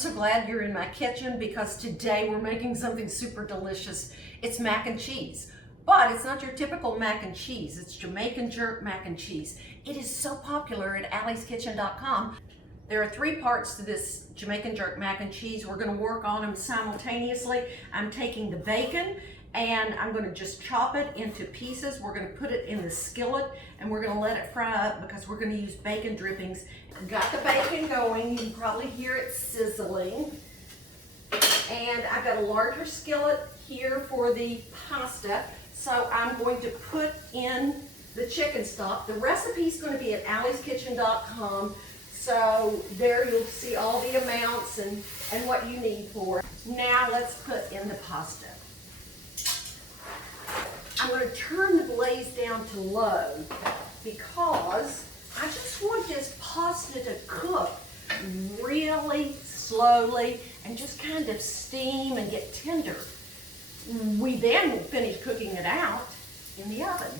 so glad you're in my kitchen because today we're making something super delicious. It's mac and cheese, but it's not your typical mac and cheese. It's Jamaican jerk mac and cheese. It is so popular at allyskitchen.com. There are 3 parts to this Jamaican jerk mac and cheese. We're going to work on them simultaneously. I'm taking the bacon and I'm going to just chop it into pieces. We're going to put it in the skillet and we're going to let it fry up because we're going to use bacon drippings. Got the bacon going. You can probably hear it sizzling. And I've got a larger skillet here for the pasta. So I'm going to put in the chicken stock. The recipe is going to be at allyskitchen.com. So there you'll see all the amounts and what you need for it. Now let's put in the pasta. I'm going to turn the blaze down to low because I just want this pasta to cook really slowly and just kind of steam and get tender. We then will finish cooking it out in the oven.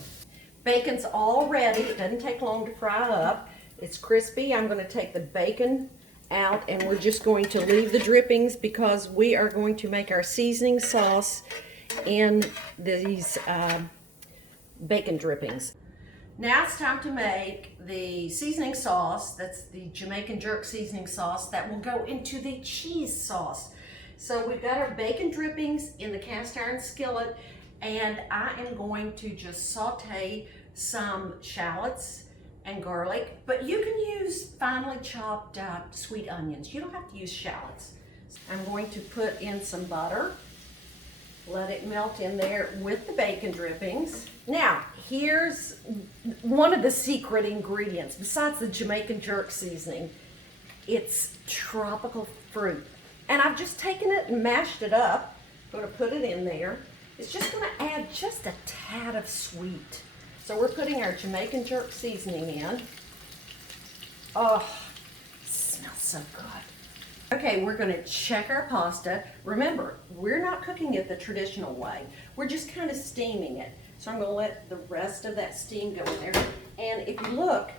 Bacon's all ready. It doesn't take long to fry up. It's crispy. I'm going to take the bacon out and we're just going to leave the drippings because we are going to make our seasoning sauce in these bacon drippings. Now it's time to make the seasoning sauce. That's the Jamaican jerk seasoning sauce that will go into the cheese sauce. So we've got our bacon drippings in the cast iron skillet and I am going to just saute some shallots and garlic, but you can use finely chopped sweet onions. You don't have to use shallots. I'm going to put in some butter. Let it melt in there with the bacon drippings. Now, here's one of the secret ingredients, besides the Jamaican jerk seasoning. It's tropical fruit. And I've just taken it and mashed it up. I'm going to put it in there. It's just going to add just a tad of sweet. So we're putting our Jamaican jerk seasoning in. Oh, it smells so good. Okay, we're going to check our pasta. Remember, we're not cooking it the traditional way. We're just kind of steaming it. So I'm going to let the rest of that steam go in there. And if you look,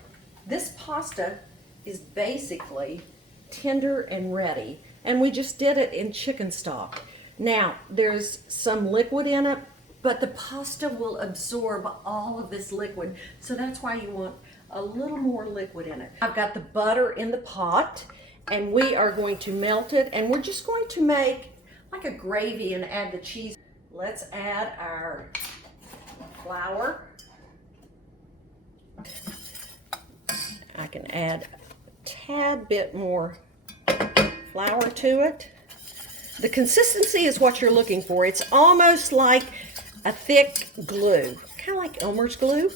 this pasta is basically tender and ready. And we just did it in chicken stock. Now, there's some liquid in it, but the pasta will absorb all of this liquid. So that's why you want a little more liquid in it. I've got the butter in the pot. And we are going to melt it, and we're just going to make like a gravy and add the cheese. Let's add our flour. I can add a tad bit more flour to it. The consistency is what you're looking for. It's almost like a thick glue, kind of like Elmer's glue.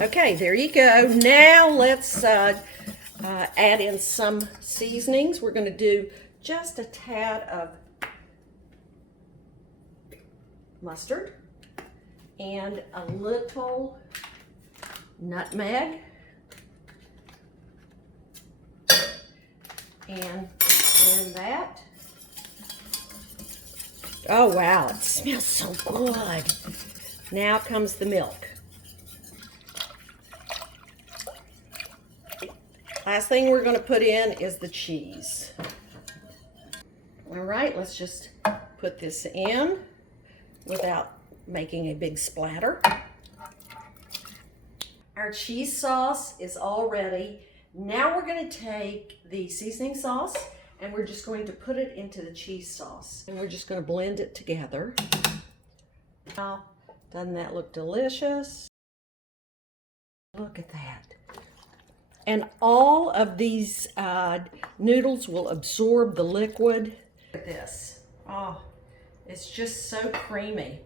Okay, there you go. Now let's add in some seasonings. We're going to do just a tad of mustard and a little nutmeg and then that. Oh wow, it smells so good. Now comes the milk. Last thing we're going to put in is the cheese. All right, let's just put this in without making a big splatter. Our cheese sauce is all ready. Now we're going to take the seasoning sauce and we're just going to put it into the cheese sauce. And we're just going to blend it together. Now, doesn't that look delicious? Look at that. And all of these noodles will absorb the liquid. Look at this. Oh, it's just so creamy.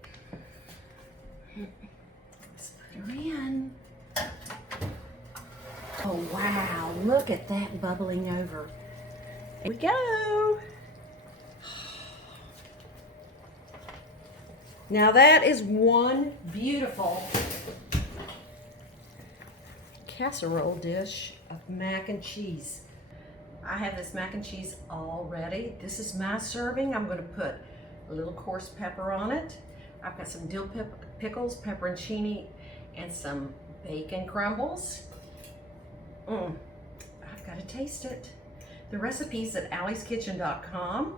Let's put her in. Oh, wow. Look at that bubbling over. Here we go. Now that is one beautiful casserole dish of mac and cheese. I have this mac and cheese all ready. This is my serving. I'm going to put a little coarse pepper on it. I've got some dill pickles, pepperoncini, and some bacon crumbles. I've got to taste it. The recipe's at allyskitchen.com.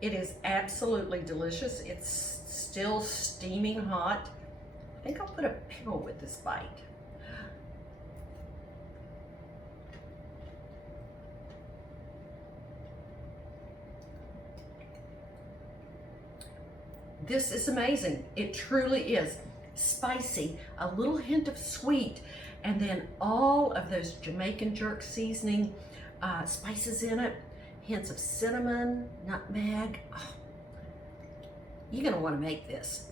It is absolutely delicious. It's still steaming hot. I think I'll put a pickle with this bite. This is amazing. It truly is. Spicy, a little hint of sweet, and then all of those Jamaican jerk seasoning spices in it, hints of cinnamon, nutmeg. Oh, you're gonna wanna make this.